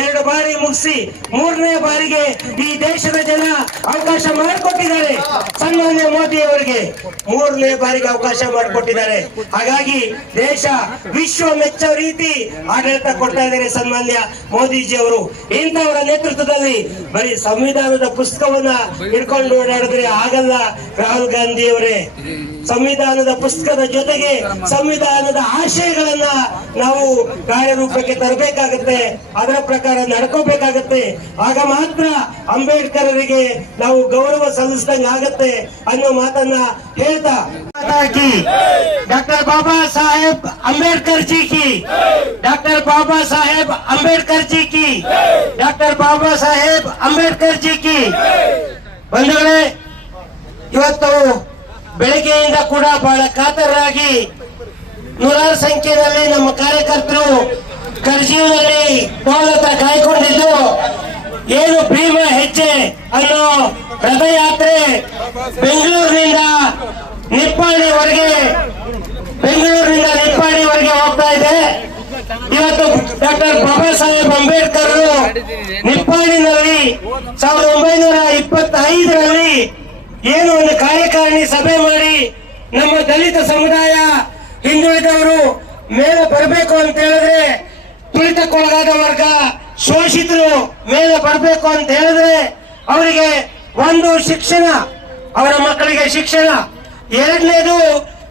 ಎರಡು ಬಾರಿ ಮುಗಿಸಿ ಮೂರನೇ ಬಾರಿಗೆ ಈ ದೇಶದ ಜನ ಅವಕಾಶ ಮಾಡಿಕೊಟ್ಟಿದ್ದಾರೆ. ಸನ್ಮಾನ್ಯ ಮೋದಿ ಅವರಿಗೆ ಮೂರನೇ ಬಾರಿಗೆ ಅವಕಾಶ ಮಾಡಿಕೊಟ್ಟಿದ್ದಾರೆ. ಹಾಗಾಗಿ ದೇಶ ವಿಶ್ವ ಮೆಚ್ಚೋ ರೀತಿ ಆಡಳಿತ ಕೊಡ್ತಾ ಇದ್ದಾರೆ ಸನ್ಮಾನ್ಯ ಮೋದಿಜಿ ಅವರು. ಇಂಥವರ ನೇತೃತ್ವದಲ್ಲಿ ಬರೀ ಸಂವಿಧಾನದ ಪುಸ್ತಕವನ್ನ ಹಿಡ್ಕೊಂಡು ಓಡಾಡಿದ್ರೆ ಆಗಲ್ಲ ರಾಹುಲ್ ಗಾಂಧಿ ಅವರೇ ಸಂವಿಧಾನದ ಪುಸ್ತಕದ ಜೊತೆಗೆ ಸಂವಿಧಾನದ ಆಶಯಗಳನ್ನ ನಾವು ಕಾರ್ಯರೂಪಕ್ಕೆ ತರಬೇಕಾಗತ್ತೆ, ಅದರ ಪ್ರಕಾರ ನಡ್ಕೋಬೇಕಾಗತ್ತೆ. ಆಗ ಮಾತ್ರ ಅಂಬೇಡ್ಕರರಿಗೆ ನಾವು ಗೌರವ ಸಲ್ಲಿಸಿದಂಗೆ ಆಗತ್ತೆ. ಅನ್ನೋ ಮಾತನ್ನ ಹೇಳ್ತಾ ಡಾಕ್ಟರ್ ಬಾಬಾ ಸಾಹೇಬ್ ಅಂಬೇಡ್ಕರ್ ಜಿ ಕಿ. ಡಾಕ್ಟರ್ ಬಾಬಾ ಸಾಹೇಬ್ ಅಂಬೇಡ್ಕರ್ ಜಿ ಕಿ. ಡಾಕ್ಟರ್ ಬಾಬಾ ಸಾಹೇಬ್ ಅಂಬೇಡ್ಕರ್ ಜಿ ಕಿ. ಬಂಧುಗಳೇ, ಇವತ್ತು ಬೆಳಗ್ಗೆಯಿಂದ ಕೂಡ ಬಹಳ ಕಾತರರಾಗಿ ನೂರಾರು ಸಂಖ್ಯೆಯಲ್ಲಿ ನಮ್ಮ ಕಾರ್ಯಕರ್ತರು ಕರ್ಜೀವನಲ್ಲಿ ಬಹಳ ಕಾಯ್ಕೊಂಡಿದ್ದು. ಏನು ಅನ್ನೋ ರಥಯಾತ್ರೆ ಬೆಂಗಳೂರಿನಿಂದ ನಿಪ್ಪಾಣಿವರೆಗೆ ಬೆಂಗಳೂರಿನಿಂದ ನಿಪ್ಪಾಣಿವರೆಗೆ ಹೋಗ್ತಾ ಇದೆ. ಇವತ್ತು ಡಾಕ್ಟರ್ ಬಾಬಾ ಸಾಹೇಬ್ ಅಂಬೇಡ್ಕರ್ ನಿಪ್ಪಾಣಿನಲ್ಲಿ ಸಾವಿರದ ಒಂಬೈನೂರ ಇಪ್ಪತ್ತೈದರಲ್ಲಿ ಏನು ಒಂದು ಕಾರ್ಯಕಾರಿಣಿ ಸಭೆ ಮಾಡಿ ನಮ್ಮ ದಲಿತ ಸಮುದಾಯ ಹಿಂದುಳಿದವರು ಮೇಲೆ ಬರಬೇಕು ಅಂತ ಹೇಳಿದ್ರೆ ತುಳಿತಕ್ಕೊಳಗಾದ ವರ್ಗ ಶೋಷಿತರು ಮೇಲೆ ಬರಬೇಕು ಅಂತ ಹೇಳಿದ್ರೆ ಅವರಿಗೆ ಒಂದು ಶಿಕ್ಷಣ, ಅವರ ಮಕ್ಕಳಿಗೆ ಶಿಕ್ಷಣ. ಎರಡನೇದು,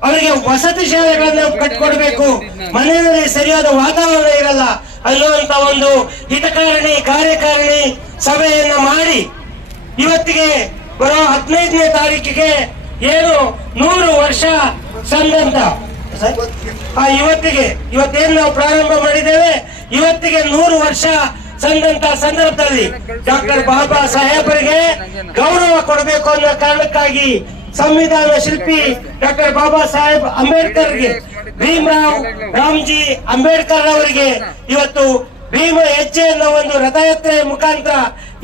ಅವರಿಗೆ ವಸತಿ ಶಾಲೆಗಳನ್ನು ಕಟ್ಕೊಡ್ಬೇಕು ಮನೆಯಲ್ಲಿ ಸರಿಯಾದ ವಾತಾವರಣ ಇರಲ್ಲ. ಅನ್ನುವಂತ ಒಂದು ಹಿತಕಾರಣಿ, ಕಾರ್ಯಕಾರಣಿ ಸಭೆಯನ್ನ ಮಾಡಿ ಇವತ್ತಿಗೆ ಬರೋ ಹದಿನೈದನೇ ತಾರೀಕಿಗೆ ಏನು ನೂರು ವರ್ಷ ಸಂದಂತ. ಇವತ್ತಿಗೆ, ಇವತ್ತೇನು ನಾವು ಪ್ರಾರಂಭ ಮಾಡಿದ್ದೇವೆ? ಇವತ್ತಿಗೆ ನೂರು ವರ್ಷ ಸಂದಂತ ಸಂದರ್ಭದಲ್ಲಿ ಡಾಕ್ಟರ್ ಬಾಬಾ ಸಾಹೇಬರಿಗೆ ಗೌರವ ಕೊಡಬೇಕು ಅನ್ನೋ ಕಾರಣಕ್ಕಾಗಿ ಸಂವಿಧಾನ ಶಿಲ್ಪಿ ಡಾಕ್ಟರ್ ಬಾಬಾ ಸಾಹೇಬ್ ಅಂಬೇಡ್ಕರ್ಗೆ ಭೀಮರಾವ್ ರಾಮ್ಜಿ ಅಂಬೇಡ್ಕರ್ ಅವರಿಗೆ ಇವತ್ತು ಭೀಮ ಹೆಜ್ಜೆ ಅನ್ನೋ ಒಂದು ರಥಯಾತ್ರೆಯ ಮುಖಾಂತರ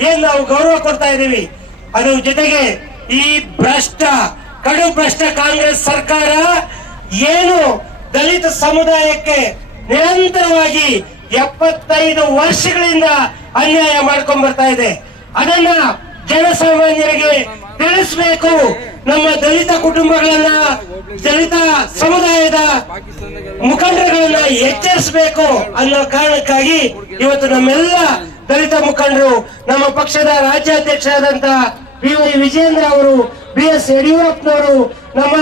ಏನ್ ನಾವು ಗೌರವ ಕೊಡ್ತಾ ಇದ್ದೀವಿ? ಅದ್ರ ಜೊತೆಗೆ ಈ ಭ್ರಷ್ಟ, ಕಡು ಭ್ರಷ್ಟ ಕಾಂಗ್ರೆಸ್ ಸರ್ಕಾರ ಏನು ದಲಿತ ಸಮುದಾಯಕ್ಕೆ ನಿರಂತರವಾಗಿ ಎಪ್ಪತ್ತೈದು ವರ್ಷಗಳಿಂದ ಅನ್ಯಾಯ ಮಾಡ್ಕೊಂಡ್ ಬರ್ತಾ ಇದೆ. ಅದನ್ನ ಜನಸಾಮಾನ್ಯರಿಗೆ ತಿಳಿಸ್ಬೇಕು. ನಮ್ಮ ದಲಿತ ಕುಟುಂಬಗಳನ್ನ, ದಲಿತ ಸಮುದಾಯದ ಮುಖಂಡರುಗಳನ್ನ ಎಚ್ಚರಿಸಬೇಕು ಅನ್ನೋ ಕಾರಣಕ್ಕಾಗಿ ಇವತ್ತು ನಮ್ಮೆಲ್ಲ ದಲಿತ ಮುಖಂಡರು, ನಮ್ಮ ಪಕ್ಷದ ರಾಜ್ಯಾಧ್ಯಕ್ಷರಾದಂತ ಬಿ ವೈ ವಿಜೇಂದ್ರ ಅವರು, ಬಿ ಎಸ್ ಯಡಿಯೂರಪ್ಪನವರು, ನಮ್ಮ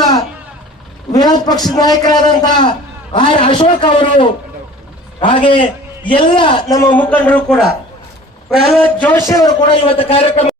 ವಿರೋಧ ಪಕ್ಷದ ನಾಯಕರಾದಂತ ಆರ್ ಅಶೋಕ್ ಅವರು ಹಾಗೆ ಎಲ್ಲ ನಮ್ಮ ಮುಖಂಡರು ಕೂಡ ಪ್ರಹ್ಲಾದ್ ಜೋಶಿ ಅವರು ಕೂಡ ಇವತ್ತು ಕಾರ್ಯಕ್ರಮ